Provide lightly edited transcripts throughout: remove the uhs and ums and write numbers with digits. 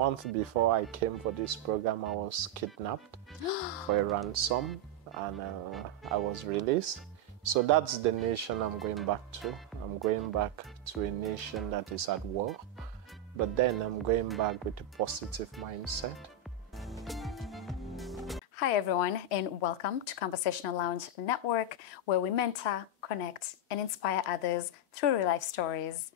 month before I came for this program, I was kidnapped for a ransom, and I was released. So that's the nation I'm going back to. I'm going back to a nation that is at war, but then I'm going back with a positive mindset. Hi everyone, and welcome to Conversational Lounge Network, where we mentor, connect, and inspire others through real life stories.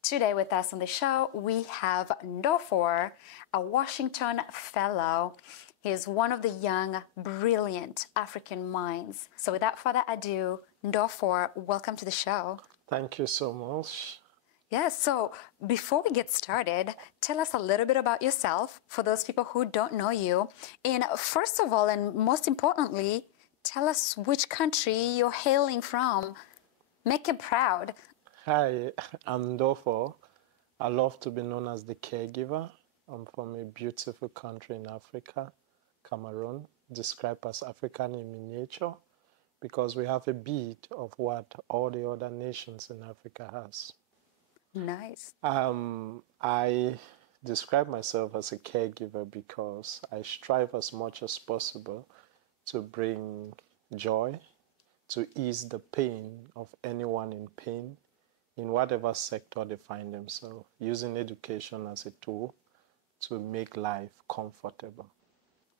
Today with us on the show, we have Ndofor, a Washington Fellow. He is one of the young, brilliant African minds. So without further ado, Ndofor, welcome to the show. Thank you so much. Yes, so before we get started, tell us a little bit about yourself for those people who don't know you. And first of all, and most importantly, tell us which country you're hailing from. Make it proud. Hi, I'm Ndofor. I love to be known as the caregiver. I'm from a beautiful country in Africa, Cameroon, described as African in miniature, because we have a bit of what all the other nations in Africa has. Nice. I describe myself as a caregiver because I strive as much as possible to bring joy, to ease the pain of anyone in pain in whatever sector they find themselves, using education as a tool to make life comfortable.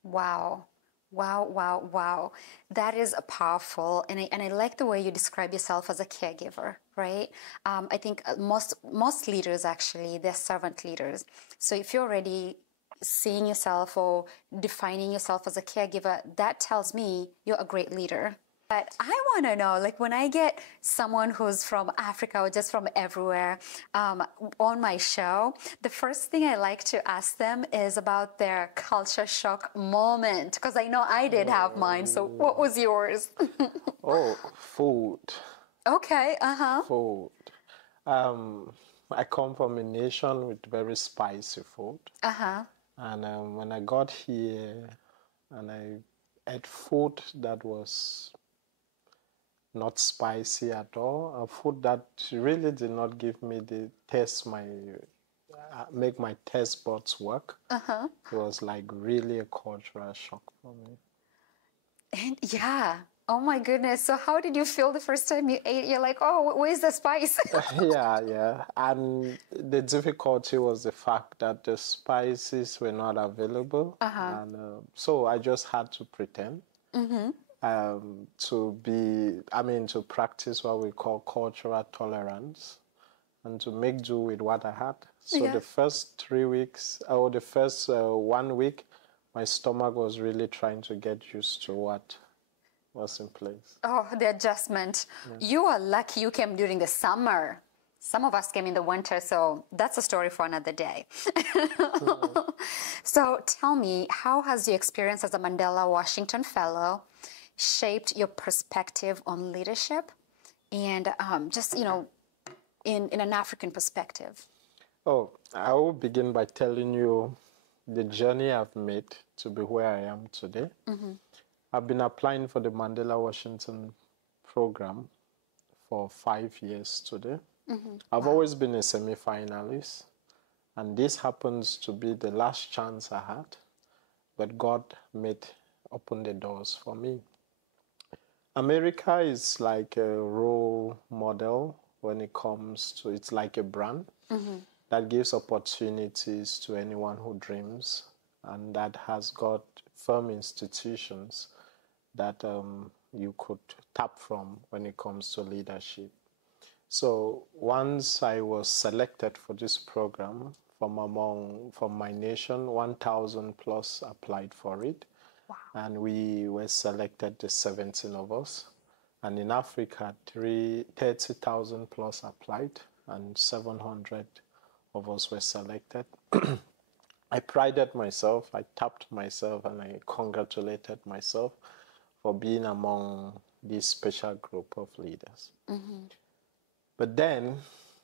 Wow. Wow, wow, wow. That is powerful. And I like the way you describe yourself as a caregiver, right? I think most leaders, actually, they're servant leaders. So if you're already seeing yourself or defining yourself as a caregiver, that tells me you're a great leader. But I want to know, like when I get someone who's from Africa or just from everywhere on my show, the first thing I like to ask them is about their culture shock moment, because I know I did have mine. So what was yours? Food. Okay, Food. I come from a nation with very spicy food. And when I got here and I ate food that was not spicy at all, a food that really did not give me the taste, make my taste buds work. It was like really a cultural shock for me. And yeah, oh my goodness. So how did you feel the first time you ate? You're like, oh, where's the spice? Yeah. And the difficulty was the fact that the spices were not available. And so I just had to pretend. To practice what we call cultural tolerance and to make do with what I had. So the first 3 weeks, or the first 1 week, my stomach was really trying to get used to what was in place. Oh, the adjustment. You are lucky you came during the summer. Some of us came in the winter, so that's a story for another day. So tell me, how has your experience as a Mandela Washington Fellow shaped your perspective on leadership and in an African perspective? Oh, I will begin by telling you the journey I've made to be where I am today. I've been applying for the Mandela Washington program for 5 years today. I've always been a semi-finalist, and this happens to be the last chance I had, but God opened the doors for me. America is like a role model when it comes to, it's like a brand that gives opportunities to anyone who dreams, and that has got firm institutions that you could tap from when it comes to leadership. So once I was selected for this program, from my nation, 1,000 plus applied for it. Wow. And we were selected, the 17 of us. And in Africa, 30,000 plus applied, and 700 of us were selected. I prided myself, I tapped myself, and I congratulated myself for being among this special group of leaders. But then,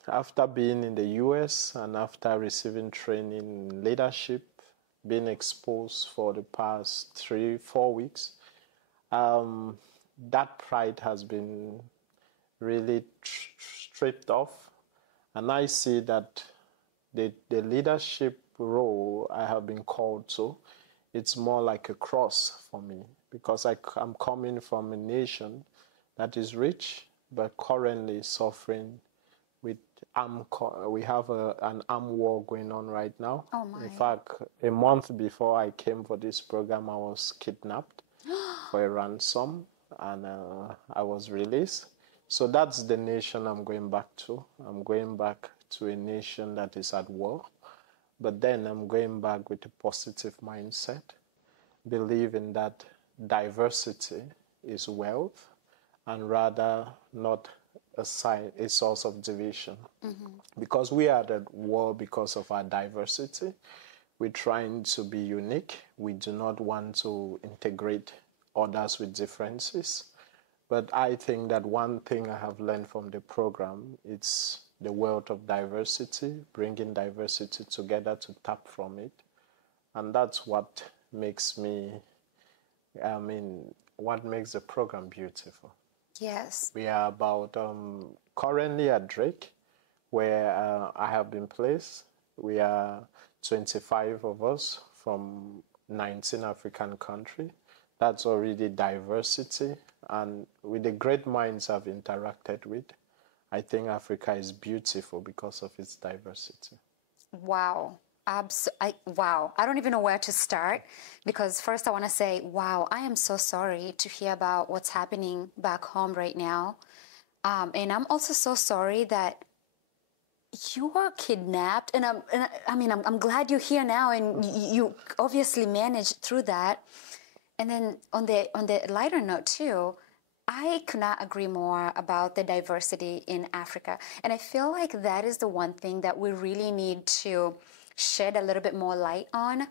after being in the US and after receiving training in leadership, being exposed for the past 3-4 weeks, that pride has been really stripped off. And I see that the leadership role I have been called to, it's more like a cross for me, because I'm coming from a nation that is rich, but currently suffering with we have an armed war going on right now. Oh my. In fact, a month before I came for this program, I was kidnapped for a ransom, and I was released. So that's the nation I'm going back to. I'm going back to a nation that is at war, but then I'm going back with a positive mindset, believing that diversity is wealth, and rather not a source of division. Because we are at war because of our diversity. We're trying to be unique. We do not want to integrate others with differences. But I think that one thing I have learned from the program, it's the wealth of diversity, bringing diversity together to tap from it. And that's what makes what makes the program beautiful. Yes. We are about, currently at Drake, where I have been placed. We are 25 of us from 19 African countries. That's already diversity. And with the great minds I've interacted with, I think Africa is beautiful because of its diversity. Wow. Wow. I don't even know where to start, because first I want to say, wow, I am so sorry to hear about what's happening back home right now. And I'm also so sorry that you were kidnapped. And I'm glad you're here now, and you obviously managed through that. And then on the lighter note too, I could not agree more about the diversity in Africa. And I feel like that is the one thing that we really need to shed a little bit more light on,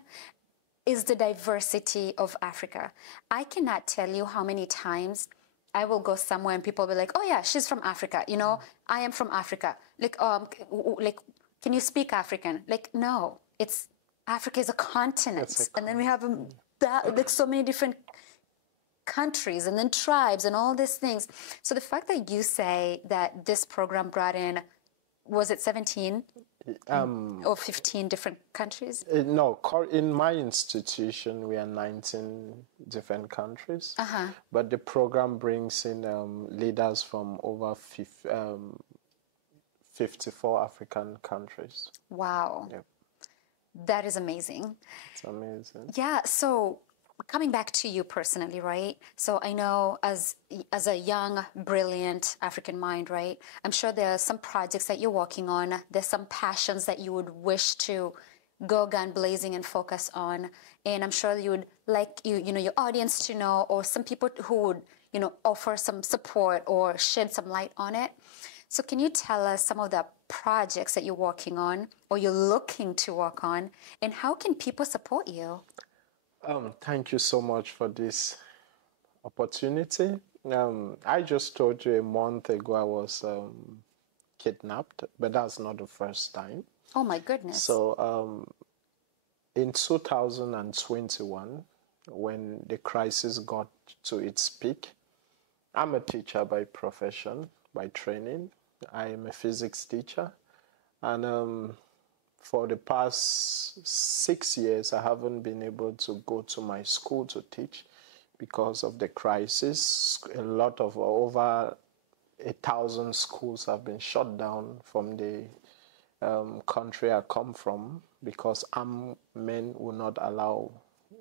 is the diversity of Africa. I cannot tell you how many times I will go somewhere and people will be like, oh yeah, she's from Africa. You know, I am from Africa. Like, can you speak African? Like, no, Africa is a continent. And then we have like so many different countries and then tribes and all these things. So the fact that you say that this program brought in, was it 17 or 15 different countries? No, in my institution, we are 19 different countries. But the program brings in leaders from over 54 African countries. Wow. Yep. That is amazing. It's amazing. Yeah, so coming back to you personally, right? So I know as a young, brilliant African mind, right? I'm sure there are some projects that you're working on. There's some passions that you would wish to go gun blazing and focus on. And I'm sure you would like your audience to know, or some people who would, offer some support or shed some light on it. So can you tell us some of the projects that you're working on or you're looking to work on, and how can people support you? Thank you so much for this opportunity. I just told you a month ago I was kidnapped, but that's not the first time. Oh my goodness. So in 2021, when the crisis got to its peak, I'm a teacher by profession, by training. I am a physics teacher. And for the past 6 years, I haven't been able to go to my school to teach because of the crisis. A lot of over 1,000 schools have been shut down from the country I come from because armed men will not allow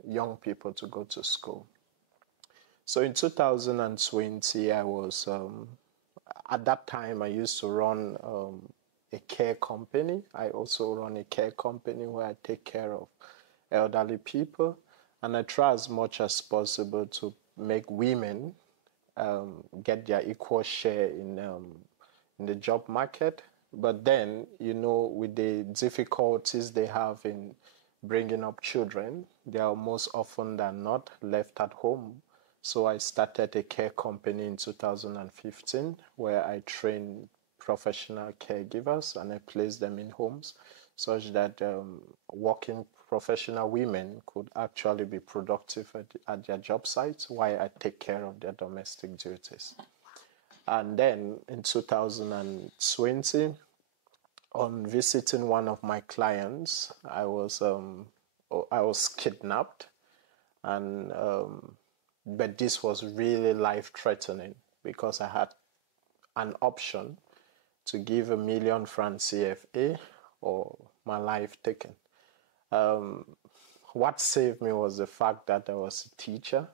young people to go to school. So in 2020, I was, at that time, I used to run a care company. I also run a care company where I take care of elderly people. And I try as much as possible to make women get their equal share in the job market. But then, with the difficulties they have in bringing up children, they are most often than not left at home. So I started a care company in 2015 where I train professional caregivers and I place them in homes such that working professional women could actually be productive at their job sites while I take care of their domestic duties. And then in 2020, on visiting one of my clients, I was kidnapped, and but this was really life-threatening because I had an option to give £1 million CFA or my life taken. What saved me was the fact that I was a teacher,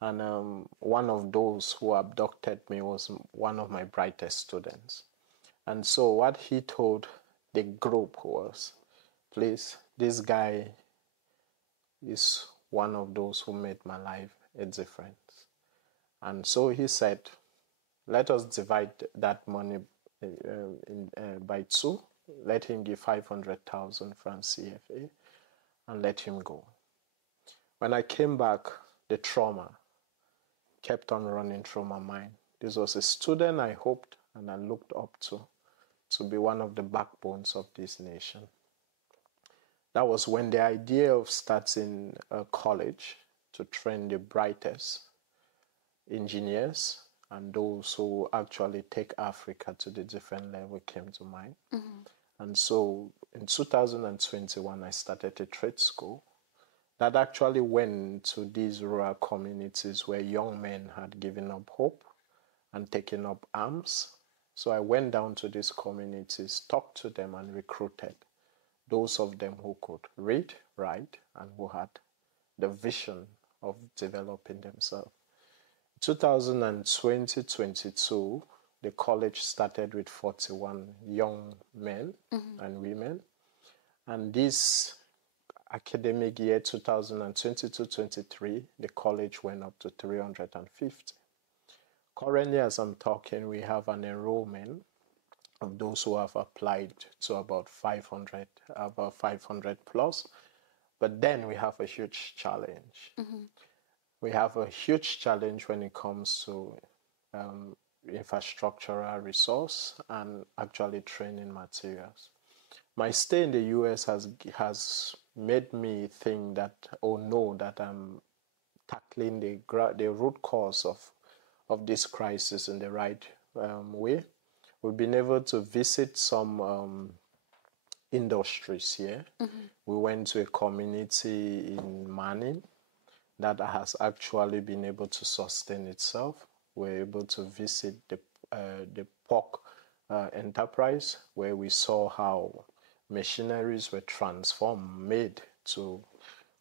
and one of those who abducted me was one of my brightest students. And so what he told the group was, please, this guy is one of those who made my life a difference. And so he said, let us divide that money by 2. Let him give 500,000 francs CFA and let him go. When I came back, the trauma kept on running through my mind. This was a student I hoped and I looked up to be one of the backbones of this nation. That was when the idea of starting a college to train the brightest engineers and those who actually take Africa to the different level came to mind. And so in 2021, I started a trade school that actually went to these rural communities where young men had given up hope and taken up arms. So I went down to these communities, talked to them, and recruited those of them who could read, write, and who had the vision of developing themselves. 2020-22, the college started with 41 young men and women. And this academic year, 2022-23, the college went up to 350. Currently, as I'm talking, we have an enrollment of those who have applied to about 500 plus. But then we have a huge challenge. We have a huge challenge when it comes to infrastructural resource and actually training materials. My stay in the US has made me think that, or know that I'm tackling the root cause of this crisis in the right way. We've been able to visit some industries here. We went to a community in Manning that has actually been able to sustain itself. We're able to visit the pork enterprise, where we saw how machineries were transformed, made to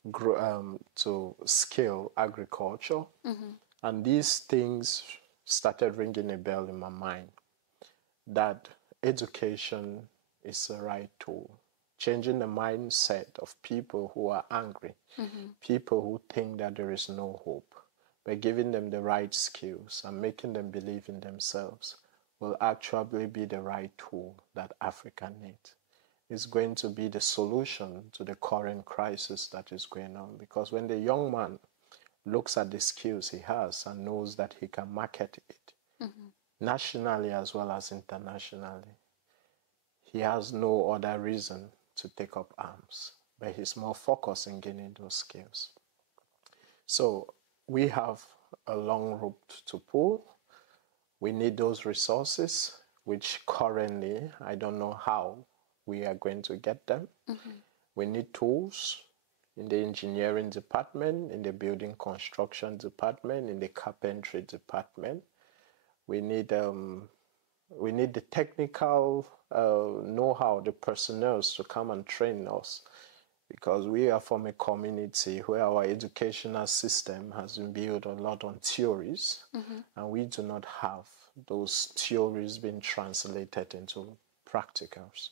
grow, to scale agriculture. And these things started ringing a bell in my mind that education is the right tool. Changing the mindset of people who are angry, people who think that there is no hope, by giving them the right skills and making them believe in themselves will actually be the right tool that Africa needs. It's going to be the solution to the current crisis that is going on, because when the young man looks at the skills he has and knows that he can market it nationally as well as internationally, he has no other reason to take up arms, but he's more focused in gaining those skills. So we have a long rope to pull. We need those resources, which currently I don't know how we are going to get them. We need tools in the engineering department, in the building construction department, in the carpentry department. We need the technical know-how, the personnel to come and train us, because we are from a community where our educational system has been built a lot on theories, and we do not have those theories being translated into practicals.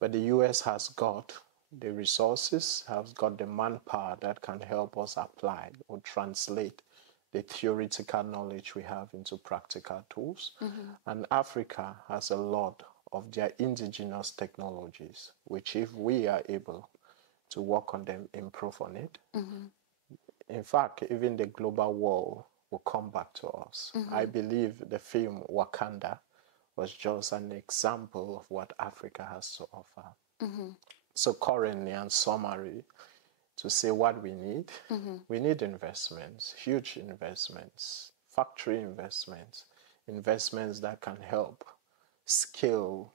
But the US has got the resources, has got the manpower that can help us apply or translate the theoretical knowledge we have into practical tools. And Africa has a lot of their indigenous technologies, which if we are able to work on them, improve on it, in fact, even the global world will come back to us. I believe the film Wakanda was just an example of what Africa has to offer. So currently, in summary, to say what we need investments, huge investments, factory investments, investments that can help scale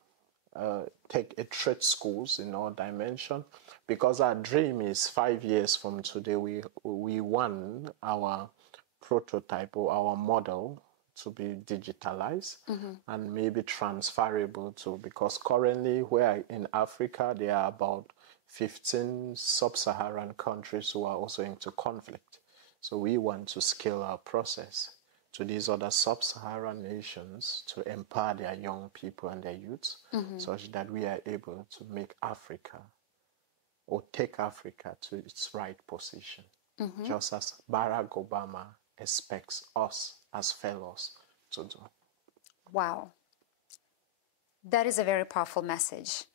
take a trade schools in all dimension, because our dream is 5 years from today we want our prototype or our model to be digitalized and maybe transferable to, because currently where in Africa there are about 15 sub-Saharan countries who are also into conflict. So we want to scale our process to these other sub-Saharan nations to empower their young people and their youths, such that we are able to make Africa or take Africa to its right position, just as Barack Obama expects us as fellows to do. Wow. That is a very powerful message.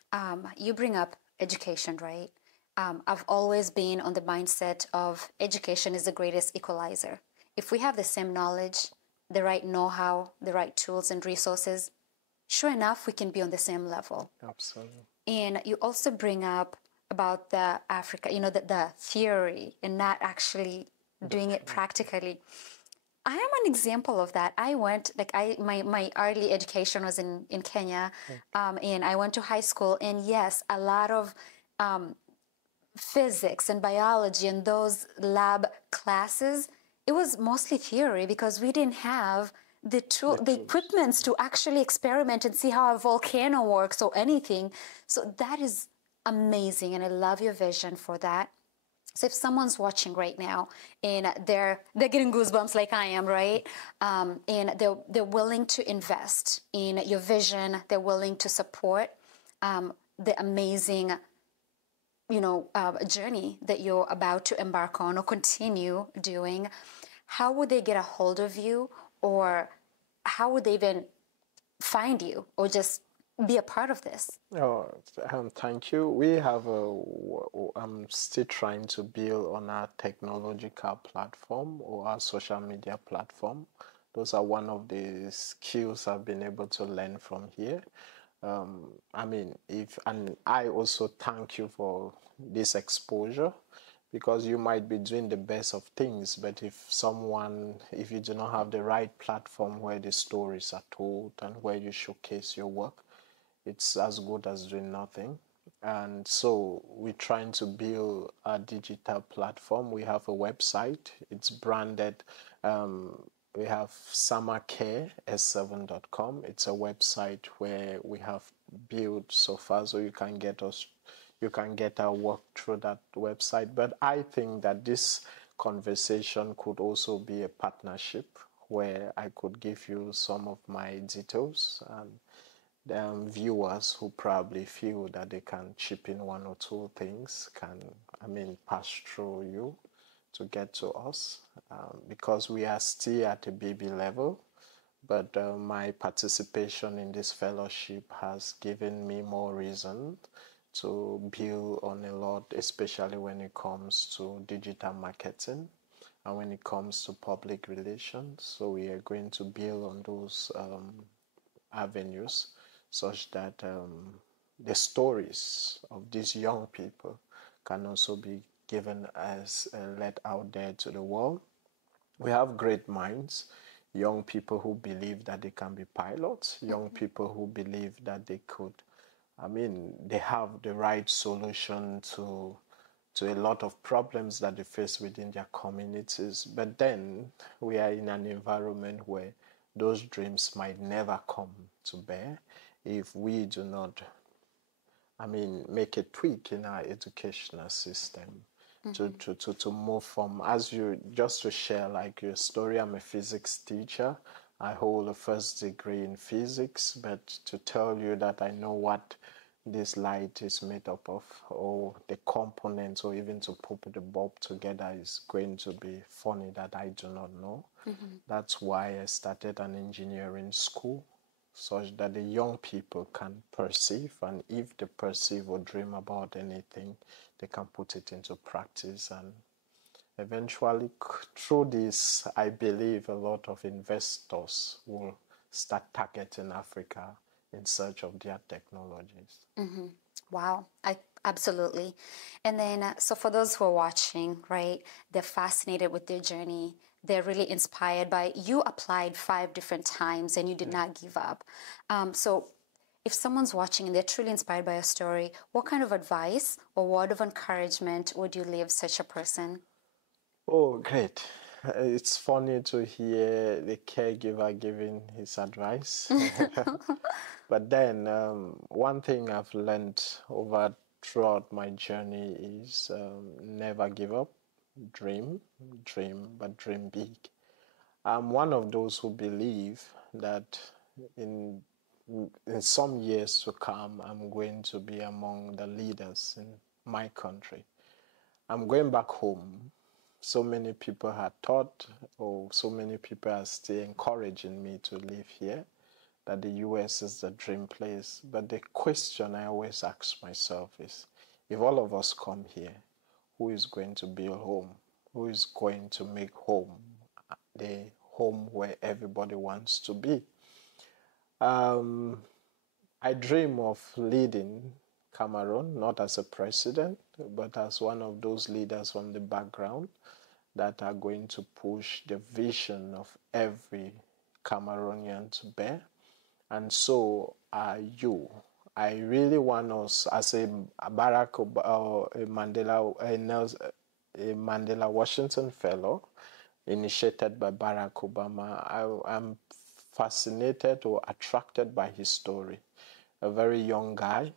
You bring up education, right? I've always been on the mindset of education is the greatest equalizer. If we have the same knowledge, the right know-how, the right tools and resources, sure enough, we can be on the same level. Absolutely. And you also bring up about the Africa, the theory and not actually doing it practically. I am an example of that. I went, my early education was in Kenya, and I went to high school, and yes, a lot of physics and biology and those lab classes, it was mostly theory because we didn't have the equipments to actually experiment and see how a volcano works or anything. So that is amazing, and I love your vision for that. So if someone's watching right now and they're getting goosebumps like I am, right? And they're willing to invest in your vision, they're willing to support the amazing journey that you're about to embark on or continue doing, how would they get a hold of you, or how would they even find you, or just be a part of this? Thank you. We have I'm still trying to build on our technological platform or our social media platform. Those are one of the skills I've been able to learn from here. And I also thank you for this exposure, because you might be doing the best of things, but if you do not have the right platform where the stories are told and where you showcase your work, it's as good as doing nothing. And so we're trying to build a digital platform. We have a website. It's branded. We have summercare7.com. It's a website where we have built so far, so you can get our work through that website. But I think that this conversation could also be a partnership where I could give you some of my details, and viewers who probably feel that they can chip in one or two things can pass through you to get to us, because we are still at a baby level. But my participation in this fellowship has given me more reason to build on a lot, especially when it comes to digital marketing and when it comes to public relations. So we are going to build on those avenues, such that the stories of these young people can also be given as let out there to the world. We have great minds, young people who believe that they can be pilots, young people who believe that they could, they have the right solution to a lot of problems that they face within their communities. But then we are in an environment where those dreams might never come to bear if we do not, make a tweak in our educational system to move from, just to share like your story, I'm a physics teacher. I hold a first degree in physics, but to tell you that I know what this light is made up of, or the components, or even to put the bulb together is going to be funny that I do not know. That's why I started an engineering school, such that the young people can perceive, and if they perceive or dream about anything, they can put it into practice. And eventually, through this, I believe a lot of investors will start targeting Africa in search of their technologies. Wow, absolutely. And then, so for those who are watching, right, they're fascinated with their journey. They're really inspired by, you applied 5 different times and you did not give up. So if someone's watching and they're truly inspired by a story, what kind of advice or word of encouragement would you leave such a person? Oh, great. It's funny to hear the caregiver giving his advice. But then, one thing I've learned over throughout my journey is never give up, dream, but dream big. I'm one of those who believe that in in some years to come, I'm going to be among the leaders in my country. I'm going back home. So many people had thought, or so many people are still encouraging me to live here, that the US is the dream place. But the question I always ask myself is, if all of us come here, who is going to build home? Who is going to make home the home where everybody wants to be? I dream of leading Cameroon, not as a president, but as one of those leaders from the background that are going to push the vision of every Cameroonian to bear. And so are you. I really want us, as a Mandela Washington Fellow, initiated by Barack Obama, I'm fascinated or attracted by his story. A very young guy,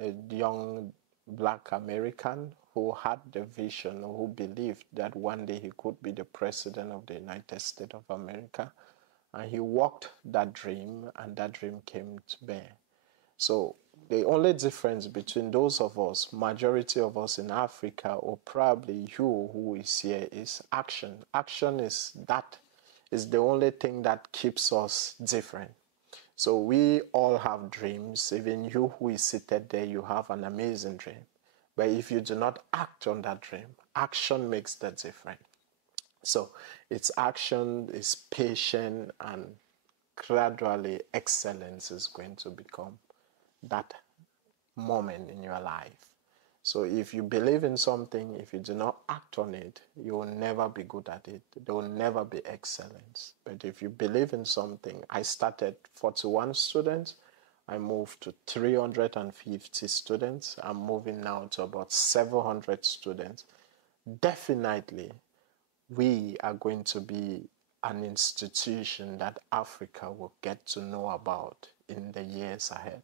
a young black American who had the vision, or who believed that one day he could be the president of the United States of America. And he walked that dream, and that dream came to bear. So the only difference between those of us, majority of us in Africa, or probably you who is here, is action. Action is the only thing that keeps us different. So we all have dreams. Even you who is seated there, you have an amazing dream. But if you do not act on that dream, action makes the difference. So it's action, it's patient, and gradually excellence is going to become that moment in your life. So if you believe in something, if you do not act on it, you will never be good at it. There will never be excellence. But if you believe in something, I started 41 students. I moved to 350 students. I'm moving now to about 700 students. Definitely, we are going to be an institution that Africa will get to know about in the years ahead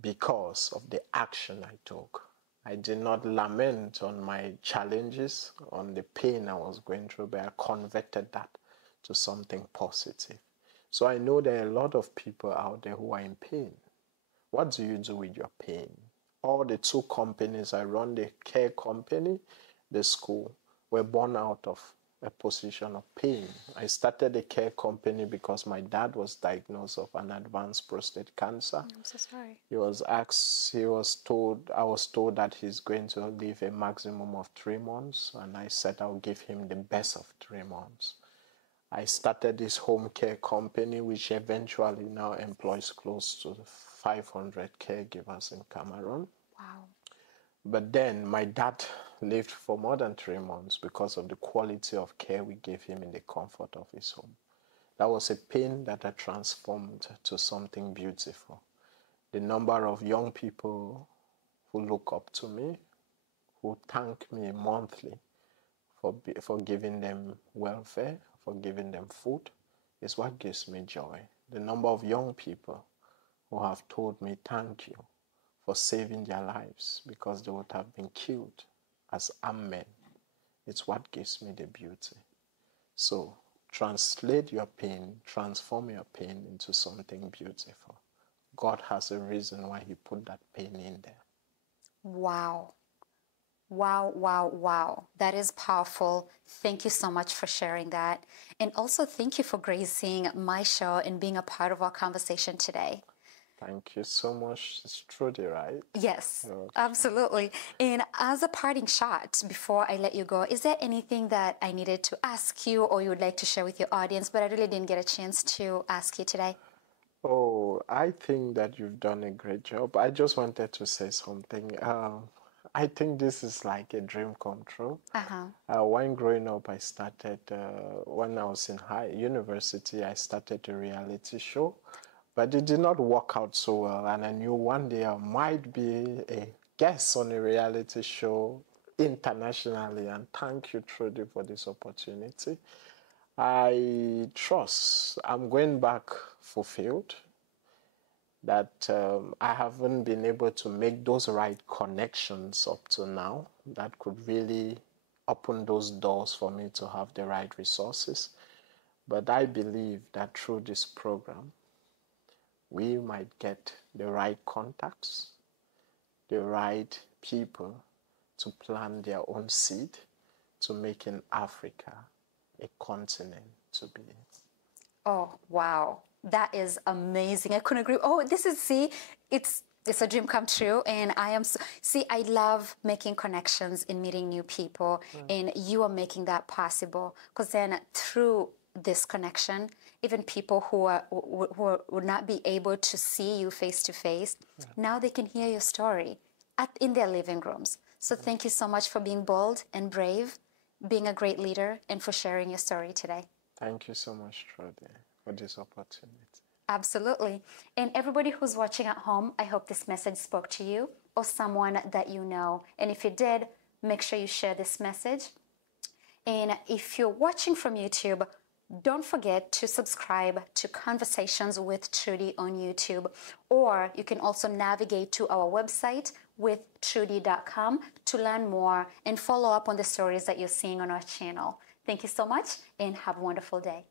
because of the action I took. I did not lament on my challenges, on the pain I was going through, but I converted that to something positive. So I know there are a lot of people out there who are in pain. What do you do with your pain? All the two companies I run, the care company, the school, were born out of a position of pain. I started a care company because my dad was diagnosed of an advanced prostate cancer. I'm so sorry. I was told that he's going to live a maximum of 3 months, and I said I'll give him the best of 3 months. I started this home care company, which eventually now employs close to 500 caregivers in Cameroon. Wow. But then my dad lived for more than 3 months because of the quality of care we gave him in the comfort of his home. That was a pain that I transformed to something beautiful. The number of young people who look up to me, who thank me monthly for giving them welfare, for giving them food, is what gives me joy. The number of young people who have told me thank you for saving their lives because they would have been killed as armed men. It's what gives me the beauty. So translate your pain, transform your pain into something beautiful. God has a reason why he put that pain in there. Wow. Wow, wow, wow. That is powerful. Thank you so much for sharing that. And also thank you for gracing my show and being a part of our conversation today. Thank you so much. It's Trudy, right? Yes, Okay. absolutely. And as a parting shot, before I let you go, is there anything that I needed to ask you or you would like to share with your audience, but I really didn't get a chance to ask you today? Oh, I think that you've done a great job. I just wanted to say something. I think this is like a dream come true. When growing up, I started, when I was in university, I started a reality show But it did not work out so well, and I knew one day I might be a guest on a reality show internationally, and thank you, Trudy, for this opportunity. I trust I'm going back fulfilled, that I haven't been able to make those right connections up to now that could really open those doors for me to have the right resources. But I believe that through this program, we might get the right contacts, the right people to plant their own seed to making Africa a continent to be. Oh, wow. That is amazing. I couldn't agree. Oh, this is, see, it's a dream come true. And I am, see, I love making connections and meeting new people. And you are making that possible. Because then through this connection, even people who would not be able to see you face to face, now they can hear your story in their living rooms. So thank you so much for being bold and brave, being a great leader, and for sharing your story today. Thank you so much, Trudy, for this opportunity. Absolutely. And everybody who's watching at home, I hope this message spoke to you or someone that you know. And if it did, make sure you share this message. And if you're watching from YouTube, don't forget to subscribe to Conversations with Trudy on YouTube. Or you can also navigate to our website withtrudy.com to learn more and follow up on the stories that you're seeing on our channel. Thank you so much and have a wonderful day.